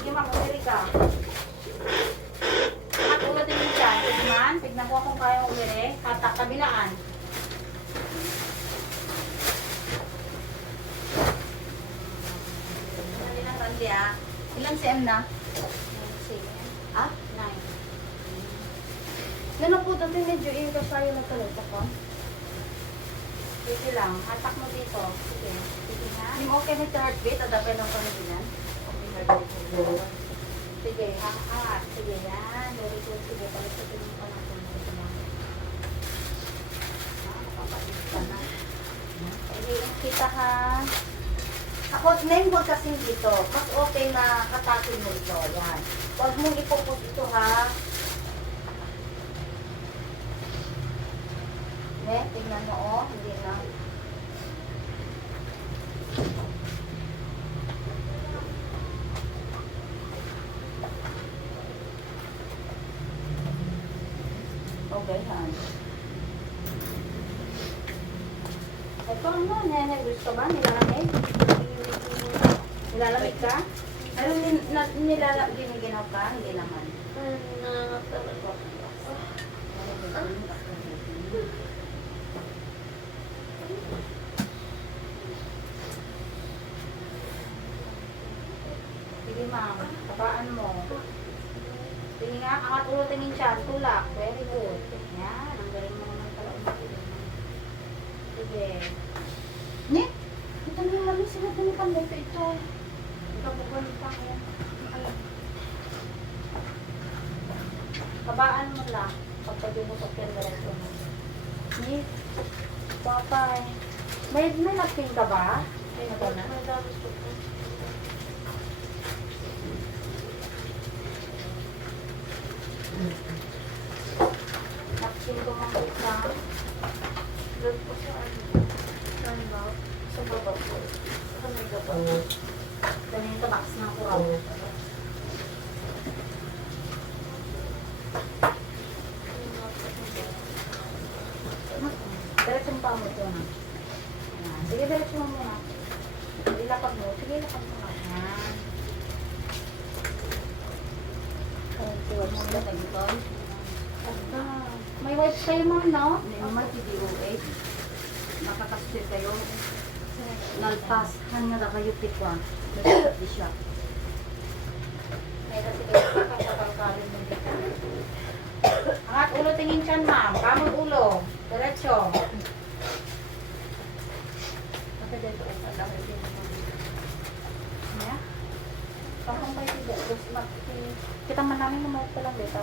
Sige ma'am, umiri ka. At ulat din yung tiyan. Sige man, tignan ko kung kaya umiri. Hatak, kabilaan. Sabi ng Randy ah. Ilang cm na? 9 cm. Ah? 9. Ano po dati medyo kasayo na tuloy ako? Sige lang, hatak mo dito. Sige. Sige nga. Hindi mo okay na heartbeat? Adapay ng panaginan? Sige, angat. Sige, yan. Very good. Sige, palitin mo pa natin. Sige lang. Nakapapagod ka na. Sige, kita ha. Ako, name huwag kasing dito. Mas okay na katakin mo ito. Yan. Huwag mong ipupus ito ha. Ne, tingnan mo oh. Hindi na. Okay, ha. Ito ano, nene, gusto ba? Nilalamig? Nilalamig ka? Ano, giniginaw ka? Hindi naman. Sige ma'am, kapaan mo. Sige nga, angat ulo tingin siya, tulak. Very good. Yan, ang galing mo naman pala umitin. Sige. Ne? Ito na yung mami sila tinipan dito ito. Ikabukan pa kaya. Kabaan mo lang. Pagpag umutok yan, diretso mo. Ne? Papay. May napin ka ba? May na? Napin ko mga isa. Doon po sa ano? Saan ba? Sa baba po. Sa may baba. Ganito box ng kuraw. Diretso mo pa mo ito na. Yan. Sige, diretso mo muna. Ilapag mo. Sige, ilapag mo na. Yan. Huwag mo na tagiton. Asa. May wipe kayo ma'am, no? Naman si DOH. Nakakasir kayo. Nalpas. Hanya na kayo pikwa. Di siya. May kasi kayo kakakalkalin mo dito. Angat ulo tingin siyan ma'am. Kamang ulo. Diretso. Kasi dito ay alam ay Ya. Parang kayo dito. Kita man namin naman pa lang dito.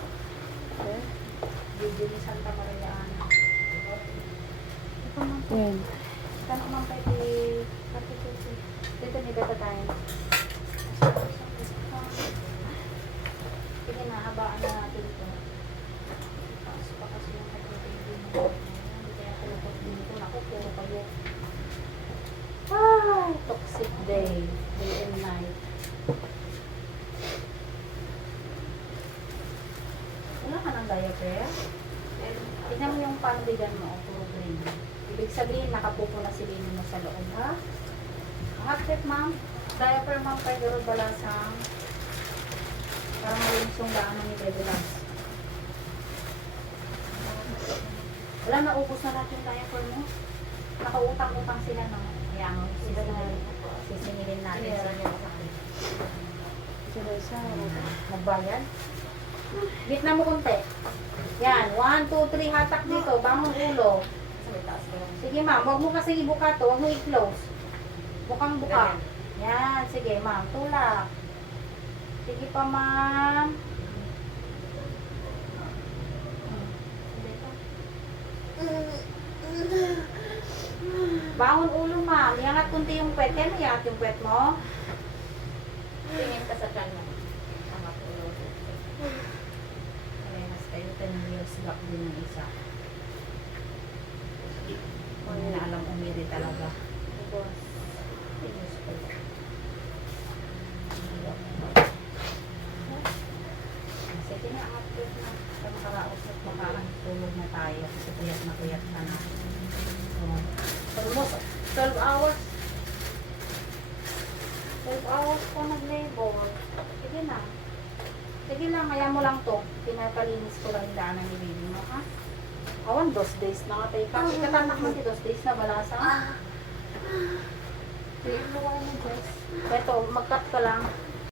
Okay. Video ni Santa Maria Ana. Ito man po. When? Kita naman kayo dito ni Beta tayo. Sige na, habaan na natin ito. Tapos pa kasi yung pagkakas mo. Hindi kaya kalapag dito. Naku, puro kayo. Ay, toxic day. Day and night. Wala ka ng diaper? Tignan mo yung pandigan mo, puro green. Ibig sabihin, nakapupo na si Lini mo sa loob, ha? Hot trip, ma'am. Diaper, ma'am, pero balasang. Para malinis yung daanan ni Baby Labs. Wala, naubos na lahat yung diaper mo. Nakautang-utang sila, no? Kaya mo, sisingilin natin sa inyo. Magbayad? Gitna mo konti. Yan, 1, 2, 3, hatak dito. Bangon ulo. Sige ma'am, huwag mo kasi ibuka to. Huwag mo i-close. Bukang buka. Yan, sige ma'am. Tulak. Sige pa ma'am. Bangon ulo ma'am. Iangat kunti yung puwet. Kaya iangat yung puwet mo. Tingin ka sa kanya. Tama po. Parehas kayo. 10 years back din ng isa. Kung na alam umiri talaga. Boss. Tingis ko. Sige na, update na. Sa makaraos at makakatulog na tayo. Kasi kuyat na na. Almost 12 hours. 12 hours ko nag-labor. Sige na. lang to. Pinapalinis ko lang yung daanan ni baby mo, ha? Awan, 2 days na nga tayo ka. Ikatanak mo 2 days na balasa. Tingnan mo ko yung dress. Ito, mag-cut ka lang.